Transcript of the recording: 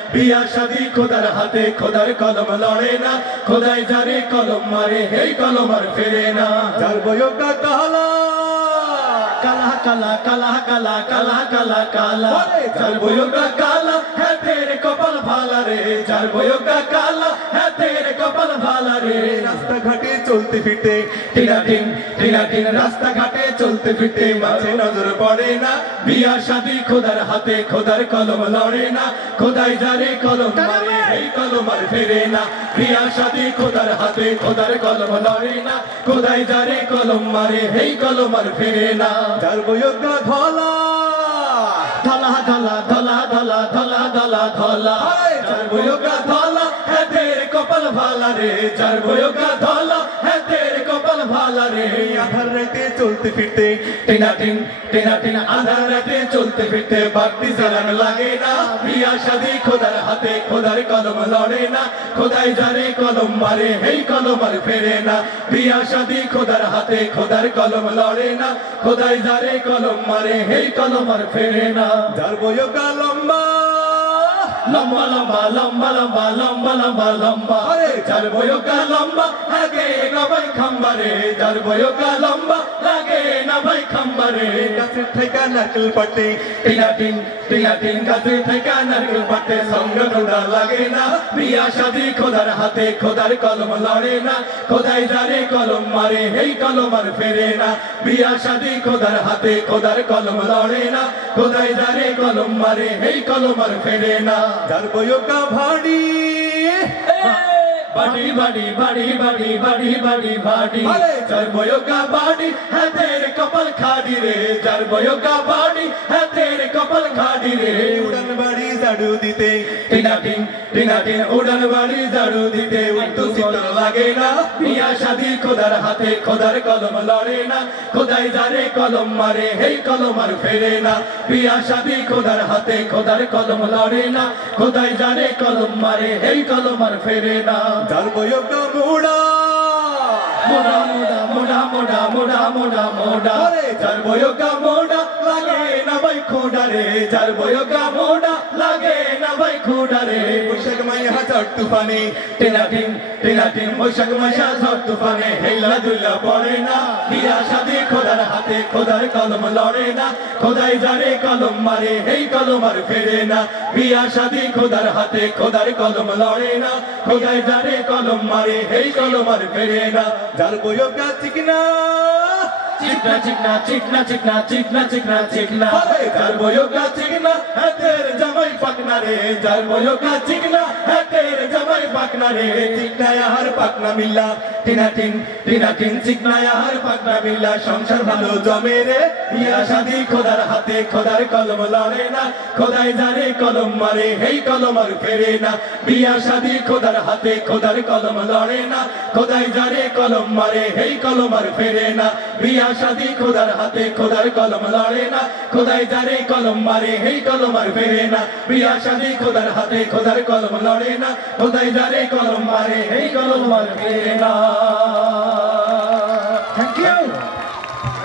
বিয়া শাদি খোদার হাতে খোদার কলম লড়ে না খোদাই যারে কলম মারে এই কলম আর ফেরে না যার বয়কা কালা কালা কালা কালা কালা কালা কালা কালা যার বয়কা কালা হ্যাঁ তেরে কপাল ভালা রে যার বয়কা কালা হ্যাঁ তেরে কপাল ভালা রে রাস্তাঘাটে চলতে ফিরতে টিনাটিন টিনাটিন রাস্তাঘাটে চলতে ফিরতে মাঝে নজর পড়ে না বিয়া শাদি খোদার হাতে খোদার কলম লড়ে না খোদাই যারে কলম মারে এই কলম আর ফেরে না বিয়া শাদি খোদার হাতে খোদার কলম লড়ে না খোদাই যারে কলম মারে এই কলম আর ফেরে না যার বয়কা ধলা ধলা ধলা ধলা ধলা ধলা ধলা ধলা যার বয়কা ধলা হ্যাঁ তেরে কপাল ভালা রে যার বয়কা ধলা হ্যাঁ তেরে কপাল ভালা রে আধার রাতে চলতে ফিরতে টিনাটিন টিনাটিন আধার রাতে চলতে ফিরতে বাড়তি জালান লাগে না বিয়া শাদি খোদার হাতে খোদার কলম লড়ে না খোদাই যারে কলম মারে এই কলম আর ফেরে না বিয়া শাদি খোদার হাতে খোদার কলম লড়ে না খোদাই যারে কলম মারে এই কলম আর ফেরে না যার বয়কা লম্বা লম্বা লম্বা লম্বা লম্বা লম্বা লম্বা লম্বা যার বয়কা লম্বা লাগে না ভাই খাম্বা রে যার বয়কা লম্বা লাগে না ভাই খাম্বা রে গাছের থেকে নারকেল পাটে টিনাটিন টিনাটিন গাছের থেকে নারকেল পাটে সঙ্গ খোদা লাগে না বিয়া শাদি খোদার হাতে খোদার কলম লড়ে না খোদাই যারে কলম মারে এই কলম আর ফেরে না বিয়া শাদি খোদার হাতে খোদার কলম লড়ে না খোদাই যারে কলম মারে এই কলম আর ফেরে না যার বয়কা ভাড়ি বাড়ি বাড়ি বাড়ি বাড়ি বাড়ি বাড়ি বাড়ি যার বয়কা বাড়ি হ্যাঁ তেরে কপাল খাড়ি রে যার বয়কা বাড়ি হ্যাঁ তেরে কপাল খাড়ি রে উড়ান বাড়ি ঝাড়ু দিতে টিনাটিন টিনাটিন উড়ান বাড়ি ঝাড়ু দিতে উত্তু শীতল লাগে না বিয়া শাদি খোদার হাতে খোদার কলম লড়ে না খোদাই যারে কলম মারে এই কলম আর ফেরে না বিয়া শাদি খোদার হাতে খোদার কলম লড়ে না খোদাই যারে কলম মারে এই কলম আর ফেরে না যার বয়কা মোড়া মোড়া মোড়া মোড়া মোড়া মোড়া মোড়া মোড়া যার বয়কা মোড়া লাগে না ভাই খোডা রে যার বয়কা মোড়া লাগে না ভাই খোডা রে বৈশাখ মাইয়া ঝড় তুফানে টিনাটিন টিনাটিন বৈশাখ মাইয়া ঝড় তুফানে হেলা দুল্লা পড়ে না বিয়া শাদি খোদার হাতে খোদার কলম লড়ে না খোদাই যারে কলম মারে এই কলম আর ফেরে না বিয়া শাদি খোদার হাতে খোদার কলম লড়ে না খোদাই যারে কলম মারে এই কলম আর ফেরে না যার বয়কা চিকনা চিকনা চিকনা চিকনা চিকনা চিকনা চিকনা চিকনা যার বয়কা চিকনা হাতের জামাই পাকনা রে যার বয়কা চিকনা হাতের জামাই পাকনা রে চিকনা আর পাকনা মিল্লা টিনাটিন টিনাটিন চিকনা আর পাকনা মিল্লা সংসার ভালো জমে রে বিয়া শাদি খোদার হাতে খোদার কলম লড়ে না খোদাই যারে কলম মারে এই কলম আর ফেরে না বিয়া শাদি খোদার হাতে খোদার কলম লড়ে না খোদাই যারে কলম মারে এই কলম আর ফেরে না বিয়া শাদি খোদার হাতে খোদার কলম লড়ে না খোদাই যারে কলম মারে এই কলম আর ফেরে না বিয়া শাদি খোদার হাতে খোদার কলম লড়ে না খোদাই যারে কলম মারে এই কলম আর ফেরে না। Thank you.